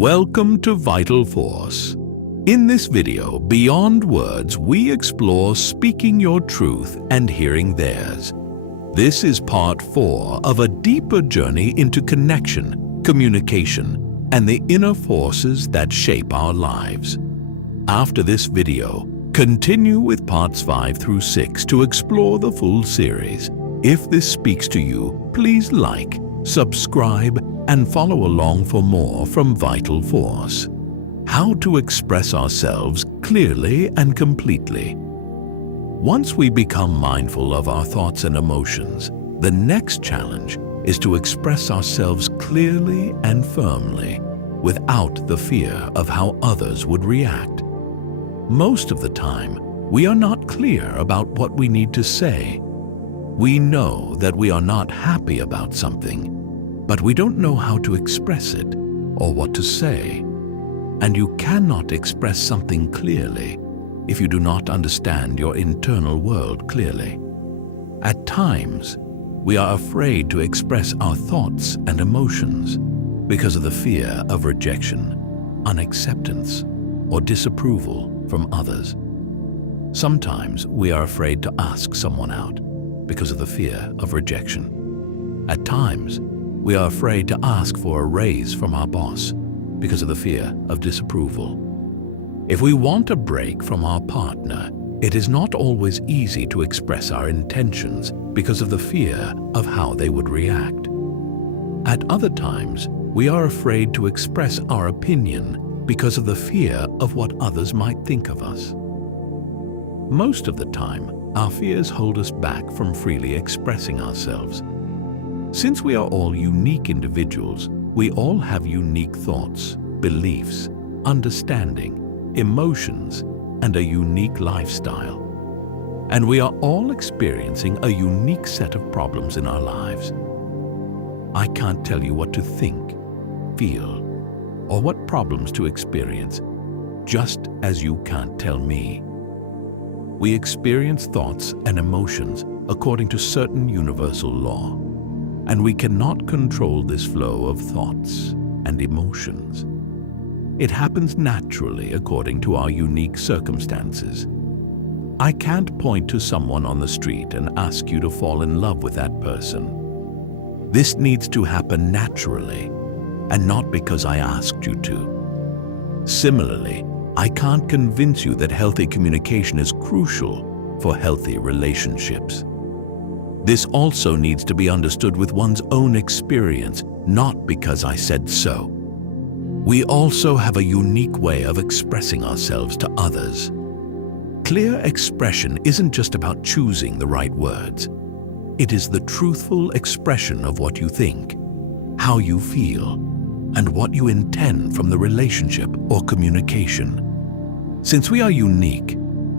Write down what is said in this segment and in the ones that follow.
Welcome to Vital Force. In this video, Beyond Words, we explore speaking your truth and hearing theirs. This is part 4 of a deeper journey into connection, communication, and the inner forces that shape our lives. After this video, continue with parts 5 through 6 to explore the full series. If this speaks to you, please like, subscribe, and follow along for more from Vital Force. How to express ourselves clearly and completely. Once we become mindful of our thoughts and emotions, the next challenge is to express ourselves clearly and firmly, without the fear of how others would react. Most of the time, we are not clear about what we need to say. We know that we are not happy about something, but we don't know how to express it or what to say. And you cannot express something clearly if you do not understand your internal world clearly. At times, we are afraid to express our thoughts and emotions because of the fear of rejection, unacceptance, or disapproval from others. Sometimes we are afraid to ask someone out because of the fear of rejection. At times, we are afraid to ask for a raise from our boss because of the fear of disapproval. If we want a break from our partner, it is not always easy to express our intentions because of the fear of how they would react. At other times, we are afraid to express our opinion because of the fear of what others might think of us. Most of the time, our fears hold us back from freely expressing ourselves. Since we are all unique individuals, we all have unique thoughts, beliefs, understanding, emotions, and a unique lifestyle. And we are all experiencing a unique set of problems in our lives. I can't tell you what to think, feel, or what problems to experience, just as you can't tell me. We experience thoughts and emotions according to certain universal law, and we cannot control this flow of thoughts and emotions. It happens naturally according to our unique circumstances. I can't point to someone on the street and ask you to fall in love with that person. This needs to happen naturally, and not because I asked you to. Similarly, I can't convince you that healthy communication is crucial for healthy relationships. This also needs to be understood with one's own experience, not because I said so. We also have a unique way of expressing ourselves to others. Clear expression isn't just about choosing the right words. It is the truthful expression of what you think, how you feel, and what you intend from the relationship or communication. Since we are unique,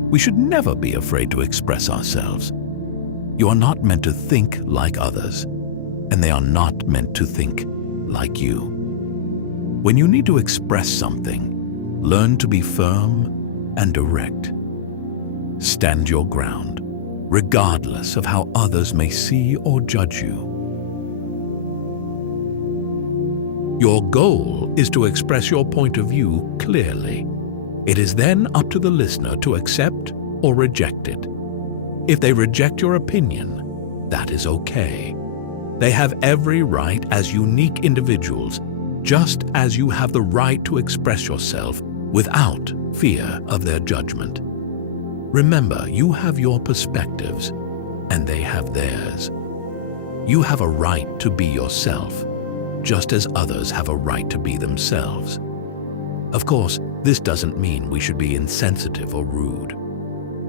we should never be afraid to express ourselves. You are not meant to think like others, and they are not meant to think like you. When you need to express something, learn to be firm and direct. Stand your ground, regardless of how others may see or judge you. Your goal is to express your point of view clearly. It is then up to the listener to accept or reject it. If they reject your opinion, that is okay. They have every right as unique individuals, just as you have the right to express yourself without fear of their judgment. Remember, you have your perspectives, and they have theirs. You have a right to be yourself, just as others have a right to be themselves. Of course, this doesn't mean we should be insensitive or rude.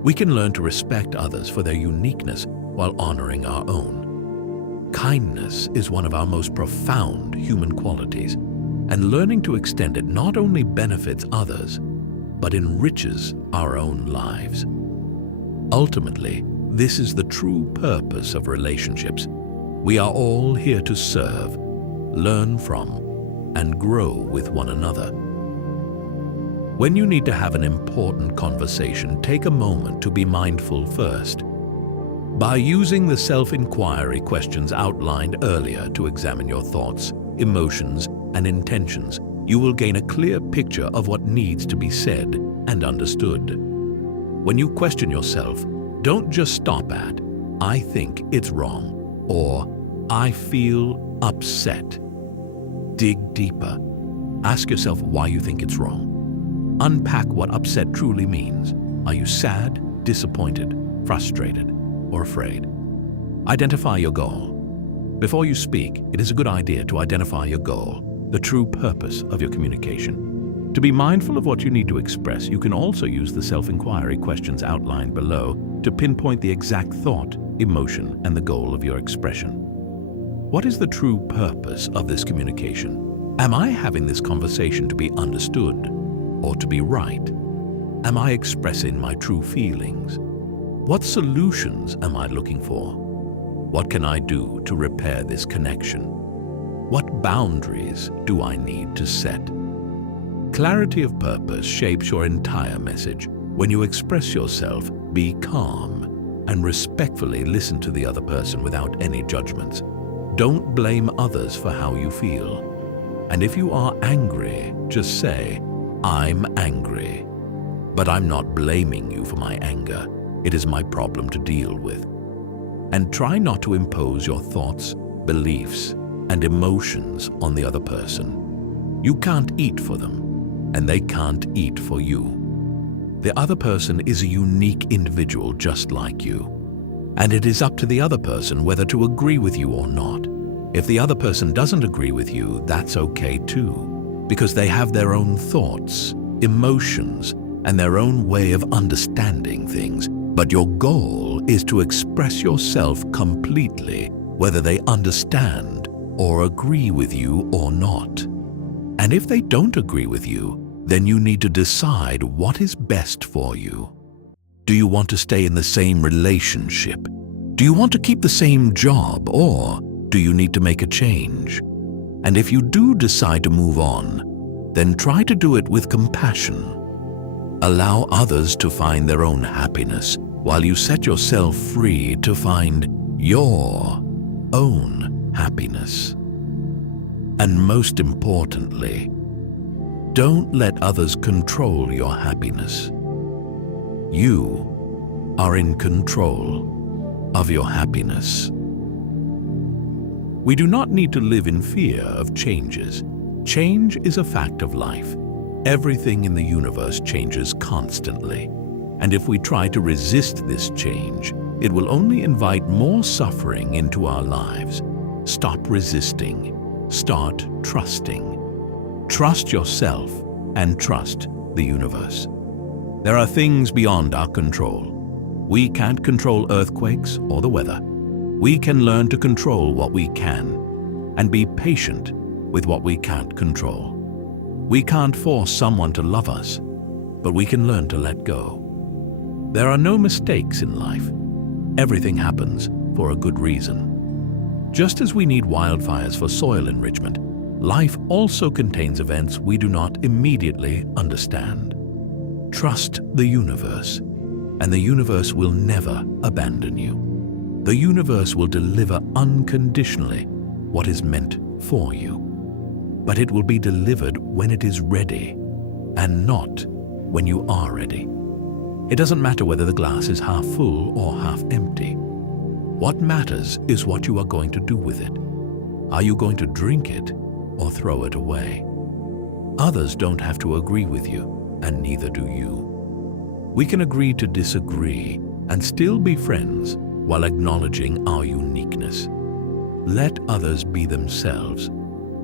We can learn to respect others for their uniqueness while honoring our own. Kindness is one of our most profound human qualities, and learning to extend it not only benefits others, but enriches our own lives. Ultimately, this is the true purpose of relationships. We are all here to serve, learn from, and grow with one another. When you need to have an important conversation, take a moment to be mindful first. By using the self-inquiry questions outlined earlier to examine your thoughts, emotions, and intentions, you will gain a clear picture of what needs to be said and understood. When you question yourself, don't just stop at, "I think it's wrong," or "I feel upset." Dig deeper. Ask yourself why you think it's wrong. Unpack what upset truly means. Are you sad, disappointed, frustrated, or afraid? Identify your goal. Before you speak, it is a good idea to identify your goal, the true purpose of your communication. To be mindful of what you need to express, you can also use the self-inquiry questions outlined below to pinpoint the exact thought, emotion, and the goal of your expression. What is the true purpose of this communication? Am I having this conversation to be understood or to be right? Am I expressing my true feelings? What solutions am I looking for? What can I do to repair this connection? What boundaries do I need to set? Clarity of purpose shapes your entire message. When you express yourself, be calm and respectfully listen to the other person without any judgments. Don't blame others for how you feel. And if you are angry, just say, "I'm angry. But I'm not blaming you for my anger. It is my problem to deal with." And try not to impose your thoughts, beliefs, and emotions on the other person. You can't eat for them, and they can't eat for you. The other person is a unique individual just like you. And it is up to the other person whether to agree with you or not. If the other person doesn't agree with you, that's okay too, because they have their own thoughts, emotions, and their own way of understanding things. But your goal is to express yourself completely, whether they understand or agree with you or not. And if they don't agree with you, then you need to decide what is best for you. Do you want to stay in the same relationship? Do you want to keep the same job, or do you need to make a change? And if you do decide to move on, then try to do it with compassion. Allow others to find their own happiness while you set yourself free to find your own happiness. And most importantly, don't let others control your happiness. You are in control of your happiness. We do not need to live in fear of changes. Change is a fact of life. Everything in the universe changes constantly. And if we try to resist this change, it will only invite more suffering into our lives. Stop resisting. Start trusting. Trust yourself and trust the universe. There are things beyond our control. We can't control earthquakes or the weather. We can learn to control what we can and be patient with what we can't control. We can't force someone to love us, but we can learn to let go. There are no mistakes in life. Everything happens for a good reason. Just as we need wildfires for soil enrichment, life also contains events we do not immediately understand. Trust the universe, and the universe will never abandon you. The universe will deliver unconditionally what is meant for you. But it will be delivered when it is ready, and not when you are ready. It doesn't matter whether the glass is half full or half empty. What matters is what you are going to do with it. Are you going to drink it or throw it away? Others don't have to agree with you, and neither do you. We can agree to disagree and still be friends while acknowledging our uniqueness. Let others be themselves,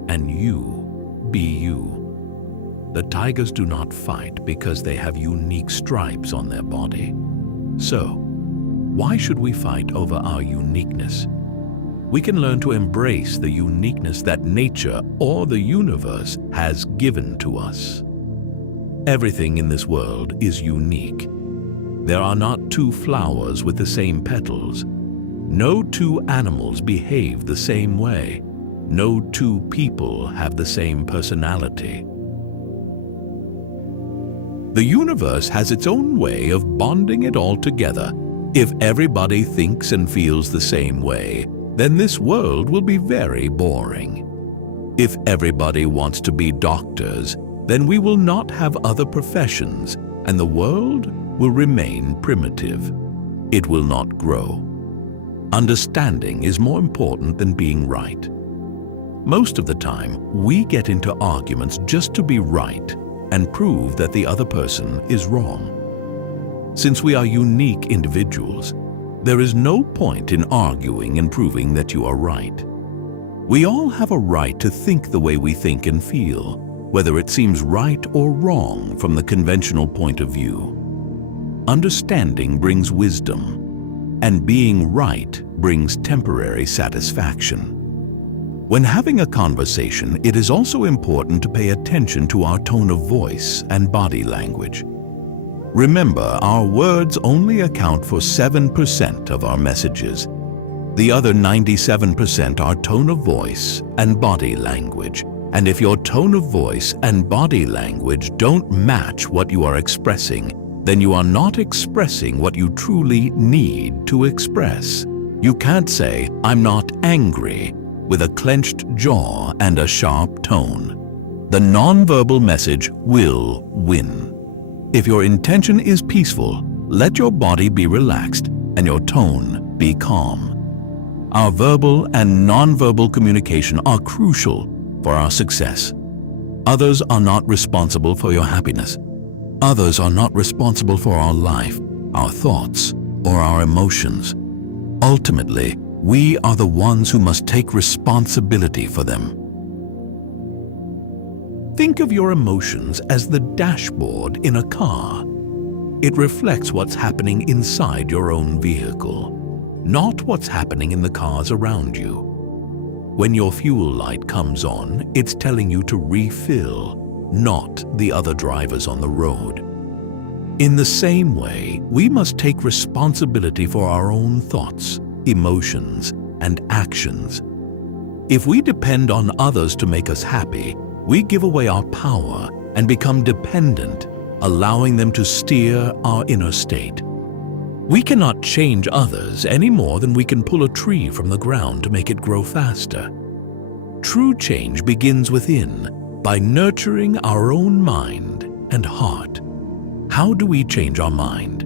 and you be you. The tigers do not fight because they have unique stripes on their body. So, why should we fight over our uniqueness? We can learn to embrace the uniqueness that nature or the universe has given to us. Everything in this world is unique. There are not two flowers with the same petals. No two animals behave the same way. No two people have the same personality. The universe has its own way of bonding it all together. If everybody thinks and feels the same way, then this world will be very boring. If everybody wants to be doctors, then we will not have other professions, and the world will remain primitive. It will not grow. Understanding is more important than being right. Most of the time, we get into arguments just to be right and prove that the other person is wrong. Since we are unique individuals, there is no point in arguing and proving that you are right. We all have a right to think the way we think and feel, whether it seems right or wrong from the conventional point of view. Understanding brings wisdom, and being right brings temporary satisfaction. When having a conversation, it is also important to pay attention to our tone of voice and body language. Remember, our words only account for 7% of our messages. The other 97% are tone of voice and body language. And if your tone of voice and body language don't match what you are expressing, then you are not expressing what you truly need to express. You can't say, "I'm not angry," with a clenched jaw and a sharp tone. The nonverbal message will win. If your intention is peaceful, let your body be relaxed and your tone be calm. Our verbal and nonverbal communication are crucial for our success. Others are not responsible for your happiness. Others are not responsible for our life, our thoughts, or our emotions. Ultimately, we are the ones who must take responsibility for them. Think of your emotions as the dashboard in a car. It reflects what's happening inside your own vehicle, not what's happening in the cars around you. When your fuel light comes on, it's telling you to refill, not the other drivers on the road. In the same way, we must take responsibility for our own thoughts, emotions, and actions. If we depend on others to make us happy, we give away our power and become dependent, allowing them to steer our inner state. We cannot change others any more than we can pull a tree from the ground to make it grow faster. True change begins within, by nurturing our own mind and heart. How do we change our mind?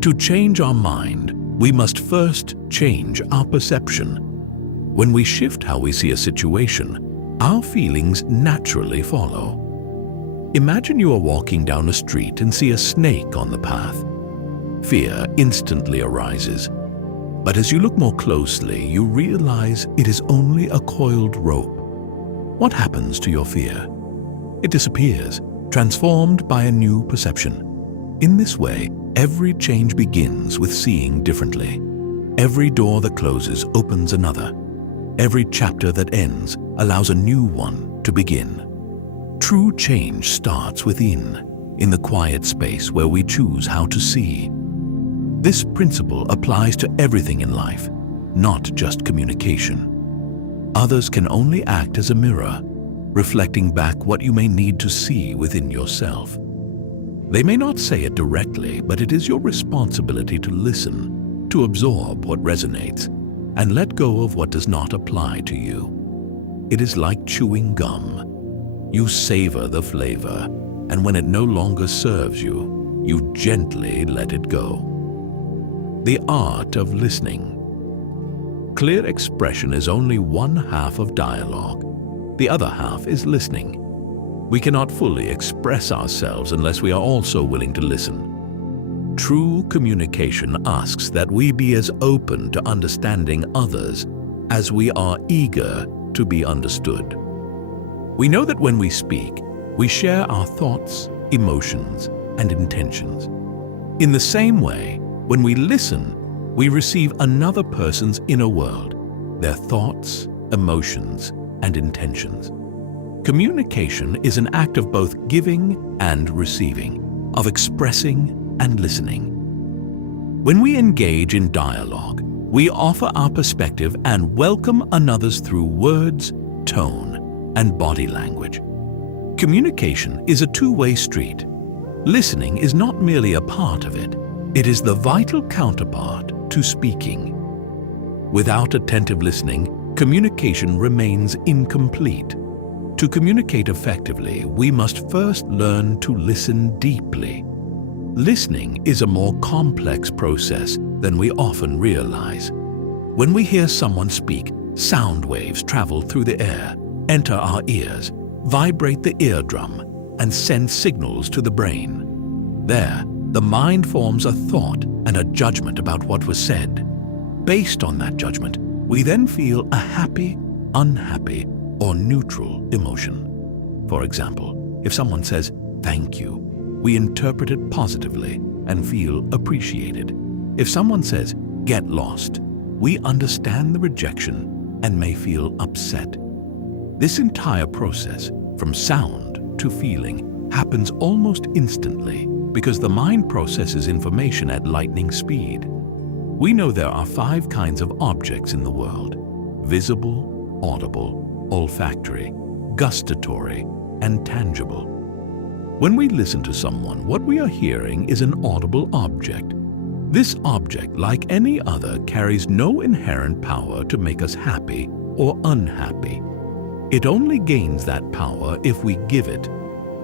To change our mind, we must first change our perception. When we shift how we see a situation, our feelings naturally follow. Imagine you are walking down a street and see a snake on the path. Fear instantly arises. But as you look more closely, you realize it is only a coiled rope. What happens to your fear? It disappears, transformed by a new perception. In this way, every change begins with seeing differently. Every door that closes opens another. Every chapter that ends allows a new one to begin. True change starts within, in the quiet space where we choose how to see. This principle applies to everything in life, not just communication. Others can only act as a mirror, reflecting back what you may need to see within yourself. They may not say it directly, but it is your responsibility to listen, to absorb what resonates, and let go of what does not apply to you. It is like chewing gum. You savor the flavor, and when it no longer serves you, you gently let it go. The art of listening. Clear expression is only one half of dialogue. The other half is listening. We cannot fully express ourselves unless we are also willing to listen. True communication asks that we be as open to understanding others as we are eager to be understood. We know that when we speak, we share our thoughts, emotions, and intentions. In the same way, when we listen, we receive another person's inner world, their thoughts, emotions, and intentions. Communication is an act of both giving and receiving, of expressing and listening. When we engage in dialogue, we offer our perspective and welcome another's through words, tone, and body language. Communication is a two-way street. Listening is not merely a part of it, it is the vital counterpart to speaking. Without attentive listening, communication remains incomplete. To communicate effectively, we must first learn to listen deeply. Listening is a more complex process than we often realize. When we hear someone speak, sound waves travel through the air, enter our ears, vibrate the eardrum, and send signals to the brain. There, the mind forms a thought and a judgment about what was said. Based on that judgment, we then feel a happy, unhappy, or neutral emotion. For example, if someone says, "Thank you," we interpret it positively and feel appreciated. If someone says, "Get lost," we understand the rejection and may feel upset. This entire process, from sound to feeling, happens almost instantly because the mind processes information at lightning speed. We know there are 5 kinds of objects in the world: visible, audible, olfactory, gustatory, and tangible. When we listen to someone, what we are hearing is an audible object. This object, like any other, carries no inherent power to make us happy or unhappy. It only gains that power if we give it,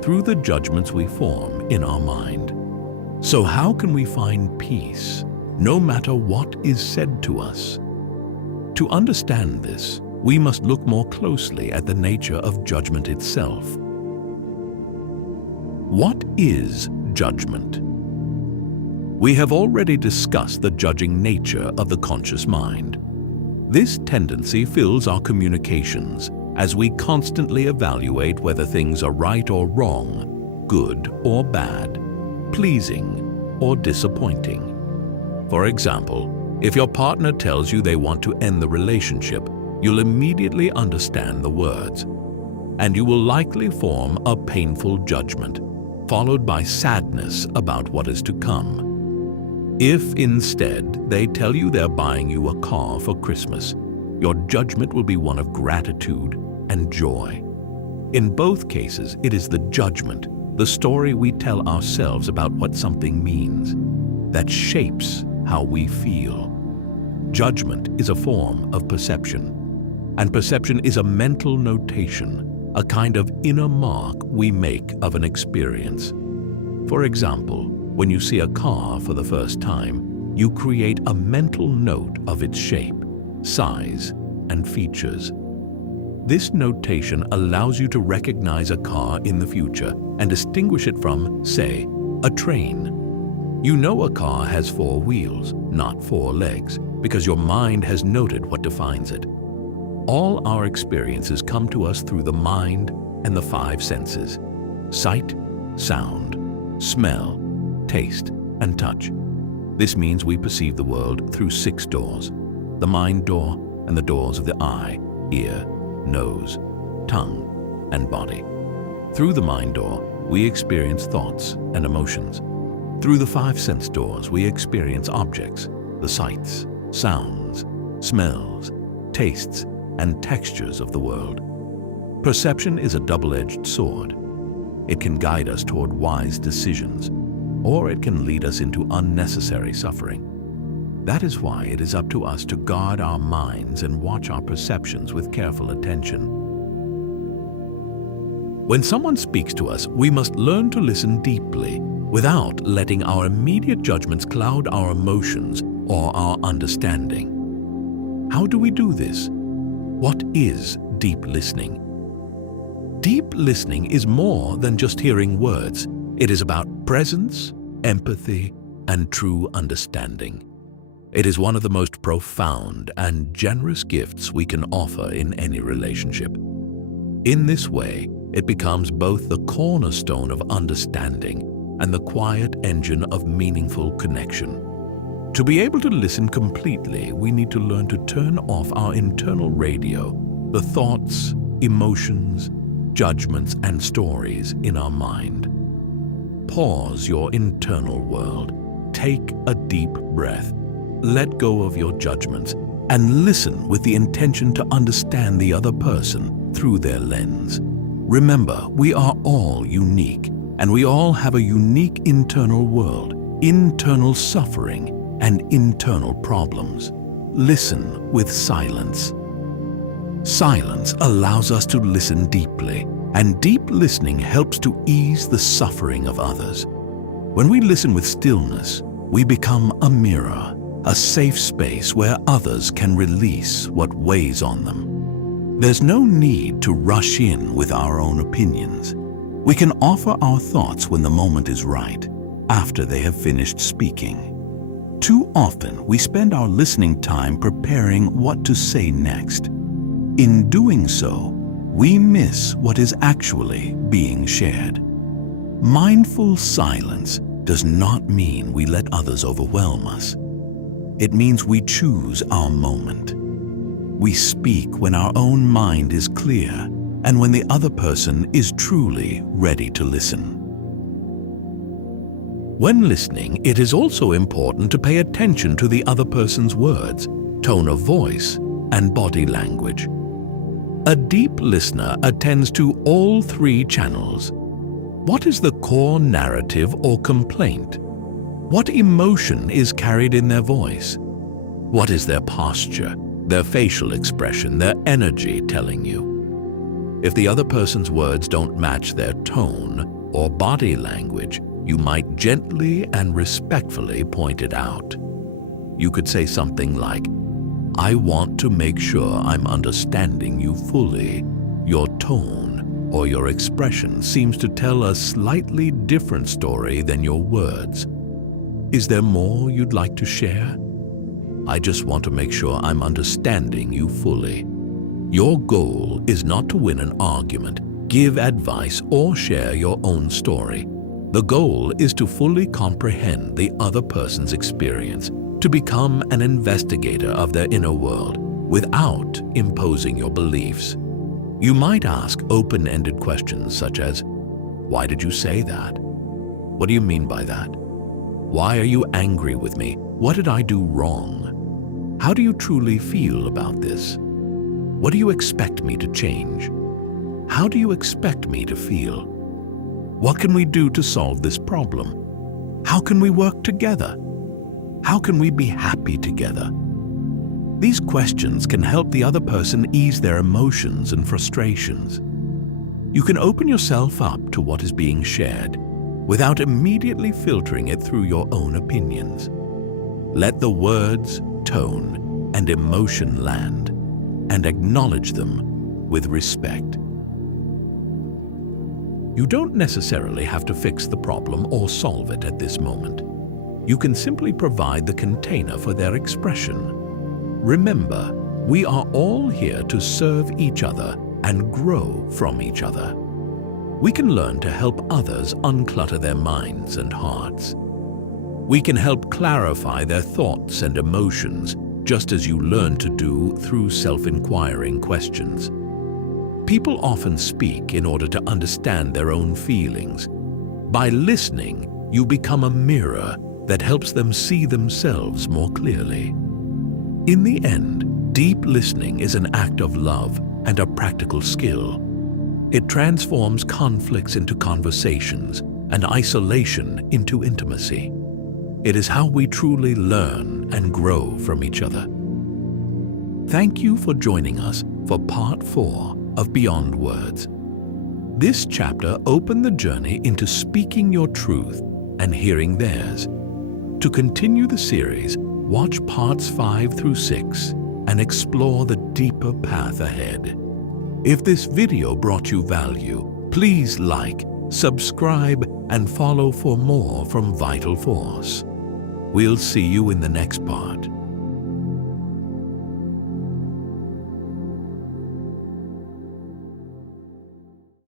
through the judgments we form in our mind. So how can we find peace, no matter what is said to us? To understand this, we must look more closely at the nature of judgment itself. What is judgment? We have already discussed the judging nature of the conscious mind. This tendency fills our communications as we constantly evaluate whether things are right or wrong, good or bad, pleasing or disappointing. For example, if your partner tells you they want to end the relationship, you'll immediately understand the words, and you will likely form a painful judgment, followed by sadness about what is to come. If instead they tell you they're buying you a car for Christmas, your judgment will be one of gratitude and joy. In both cases, it is the judgment, the story we tell ourselves about what something means, that shapes how we feel. Judgment is a form of perception, and perception is a mental notation, a kind of inner mark we make of an experience. For example, when you see a car for the first time, you create a mental note of its shape, size, and features. This notation allows you to recognize a car in the future and distinguish it from, say, a train. You know a car has 4 wheels, not 4 legs, because your mind has noted what defines it. All our experiences come to us through the mind and the 5 senses: sight, sound, smell, taste, and touch. This means we perceive the world through 6 doors: the mind door and the doors of the eye, ear, nose, tongue, and body. Through the mind door, we experience thoughts and emotions. Through the 5 sense doors, we experience objects, the sights, sounds, smells, tastes, and textures of the world. Perception is a double-edged sword. It can guide us toward wise decisions, or it can lead us into unnecessary suffering. That is why it is up to us to guard our minds and watch our perceptions with careful attention. When someone speaks to us, we must learn to listen deeply without letting our immediate judgments cloud our emotions or our understanding. How do we do this? What is deep listening? Deep listening is more than just hearing words. It is about presence, empathy, and true understanding. It is one of the most profound and generous gifts we can offer in any relationship. In this way, it becomes both the cornerstone of understanding and the quiet engine of meaningful connection. To be able to listen completely, we need to learn to turn off our internal radio, the thoughts, emotions, judgments, and stories in our mind. Pause your internal world. Take a deep breath. Let go of your judgments and listen with the intention to understand the other person through their lens. Remember, we are all unique, and we all have a unique internal world, internal suffering, and internal problems. Listen with silence. Silence allows us to listen deeply, And deep listening helps to ease the suffering of others. When we listen with stillness, we become a mirror, a safe space where others can release what weighs on them. There's no need to rush in with our own opinions. We can offer our thoughts when the moment is right, after they have finished speaking. Too often, we spend our listening time preparing what to say next. In doing so, we miss what is actually being shared. Mindful silence does not mean we let others overwhelm us. It means we choose our moment. We speak when our own mind is clear and when the other person is truly ready to listen. When listening, it is also important to pay attention to the other person's words, tone of voice, and body language. A deep listener attends to all three channels. What is the core narrative or complaint? What emotion is carried in their voice? What is their posture, their facial expression, their energy telling you? If the other person's words don't match their tone or body language, you might gently and respectfully point it out. You could say something like, "I want to make sure I'm understanding you fully. Your tone or your expression seems to tell a slightly different story than your words. Is there more you'd like to share? I just want to make sure I'm understanding you fully." Your goal is not to win an argument, give advice, or share your own story. The goal is to fully comprehend the other person's experience, to become an investigator of their inner world without imposing your beliefs. You might ask open-ended questions such as, "Why did you say that? What do you mean by that? Why are you angry with me? What did I do wrong? How do you truly feel about this? What do you expect me to change? How do you expect me to feel? What can we do to solve this problem? How can we work together? How can we be happy together?" These questions can help the other person ease their emotions and frustrations. You can open yourself up to what is being shared without immediately filtering it through your own opinions. Let the words, tone, and emotion land, and acknowledge them with respect. You don't necessarily have to fix the problem or solve it at this moment. You can simply provide the container for their expression. Remember, we are all here to serve each other and grow from each other. We can learn to help others unclutter their minds and hearts. We can help clarify their thoughts and emotions, just as you learn to do through self-inquiring questions. People often speak in order to understand their own feelings. By listening, you become a mirror that helps them see themselves more clearly. In the end, deep listening is an act of love and a practical skill. It transforms conflicts into conversations and isolation into intimacy. It is how we truly learn and grow from each other. Thank you for joining us for Part 4 of Beyond Words. This chapter opened the journey into speaking your truth and hearing theirs. To continue the series, watch Parts 5 through 6 and explore the deeper path ahead. If this video brought you value, please like, subscribe, and follow for more from Vital Force. We'll see you in the next part.